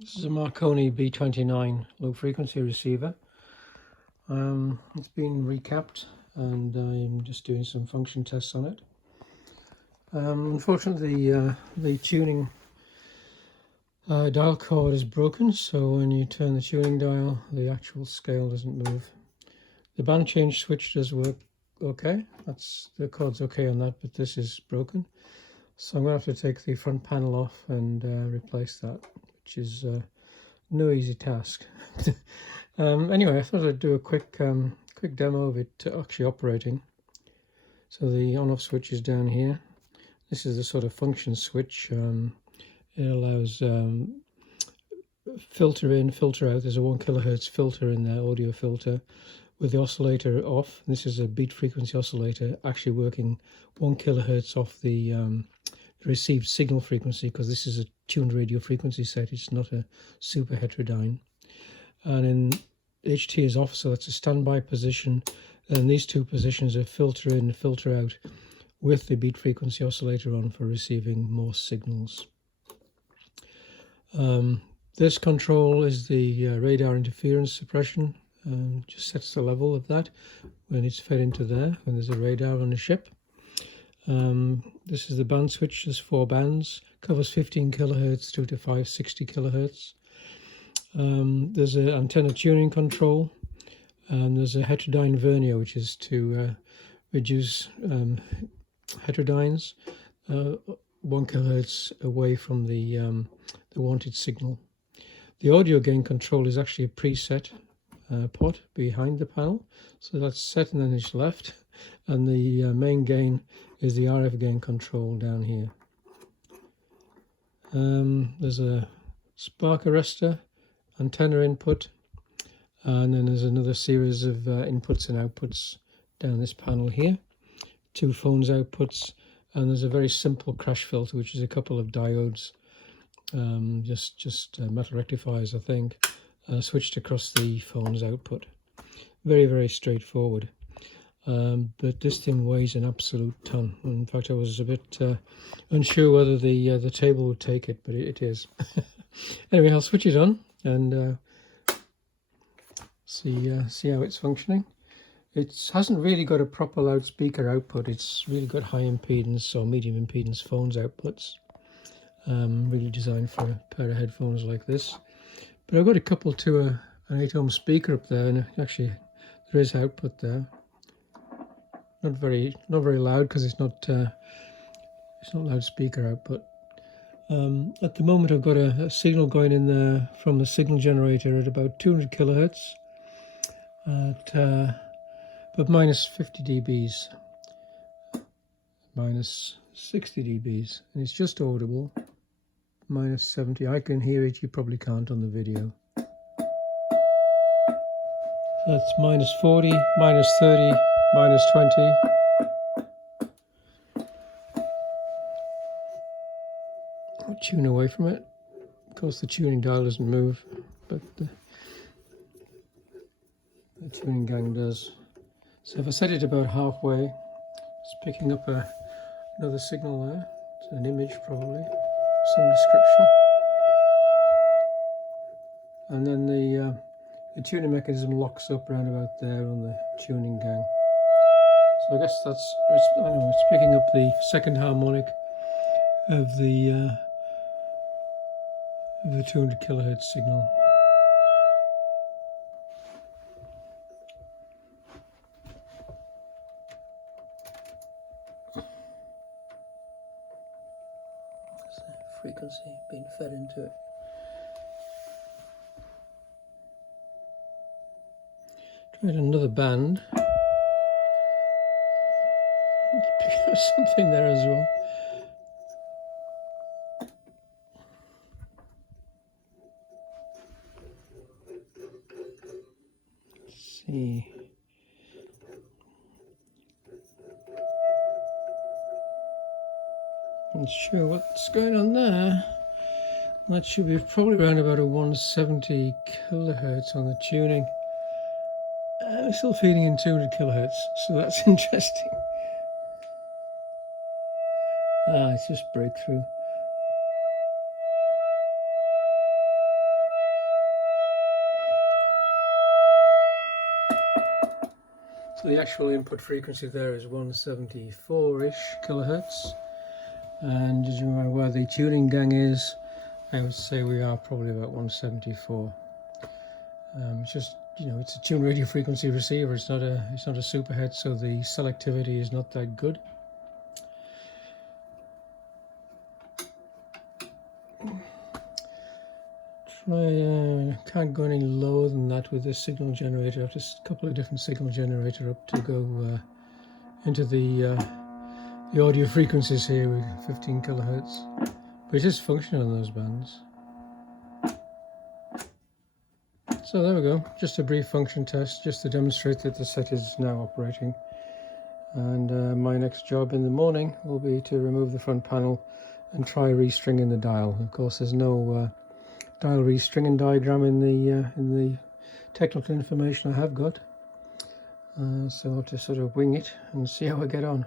This is a Marconi B29 low frequency receiver. It's been recapped and I'm just doing some function tests on it. Unfortunately, the tuning dial cord is broken, so when you turn the tuning dial, the actual scale doesn't move. The band change switch does work okay. The cord's okay on that, but this is broken. So I'm going to have to take the front panel off and replace that, which is no easy task. Anyway, I thought I'd do a quick demo of it actually operating. So the on-off switch is down here. This is the sort of function switch. It allows filter in, filter out. There's a 1 kHz filter in there, audio filter, with the oscillator off. This is a beat frequency oscillator, actually working 1 kHz off the received signal frequency, because this is a tuned radio frequency set. It's not a super heterodyne. And in HT is off, so that's a standby position. And these two positions are filter in, filter out, with the beat frequency oscillator on for receiving more signals. This control is the radar interference suppression. Just sets the level of that when it's fed into there, when there's a radar on the ship. This is the band switch. There's 4 bands, covers 15 kHz through to 560 kHz. There's an antenna tuning control, and there's a heterodyne vernier, which is to reduce heterodynes 1 kHz away from the wanted signal. The audio gain control is actually a preset pot behind the panel, so that's set and then it's left, and the main gain is the RF gain control down here. There's a spark arrestor, antenna input, and then there's another series of inputs and outputs down this panel here. 2 phones outputs, and there's a very simple crash filter, which is a couple of diodes, just metal rectifiers, I think, switched across the phone's output. Very, very straightforward. But this thing weighs an absolute ton. In fact, I was a bit unsure whether the table would take it, but it is. Anyway, I'll switch it on and see how it's functioning. It hasn't really got a proper loudspeaker output. It's really got high impedance or medium impedance phones outputs. Really designed for a pair of headphones like this. But I've got a couple to an 8-ohm speaker up there, and actually there is output there. Not very loud, because it's not loudspeaker output. At the moment I've got a signal going in there from the signal generator at about 200 kHz at but minus 50 dBs, minus 60 dBs, and it's just audible. Minus 70, I can hear it, you probably can't on the video. So that's minus 40, minus 30, minus 20. I'll tune away from it. Of course the tuning dial doesn't move, but the tuning gang does. So if I set it about halfway, it's picking up another signal there. It's an image probably, some description. And then the tuning mechanism locks up around about there on the tuning gang. So I guess it's picking up the second harmonic of the 200 kHz signal. Frequency being fed into it. Tried another band. Pick up something there as well. Let's see. Not sure what's going on there. That should be probably around about a 170 kHz on the tuning. I'm still feeding in 200 kHz, so that's interesting. It's just breakthrough. So the actual input frequency there is 174-ish kilohertz, and as you remember where the tuning gang is, I would say we are probably about 174. It's just, you know, it's a tuned radio frequency receiver. It's not a superhead, so the selectivity is not that good. Can't go any lower than that with this signal generator. I've just a couple of different signal generator up to go into the audio frequencies here with 15 kilohertz, but it is functioning on those bands. So there we go, just a brief function test just to demonstrate that the set is now operating. And my next job in the morning will be to remove the front panel and try restringing the dial. Of course, there's no dial restringing diagram in the technical information I have got, so I'll have to sort of wing it and see how I get on.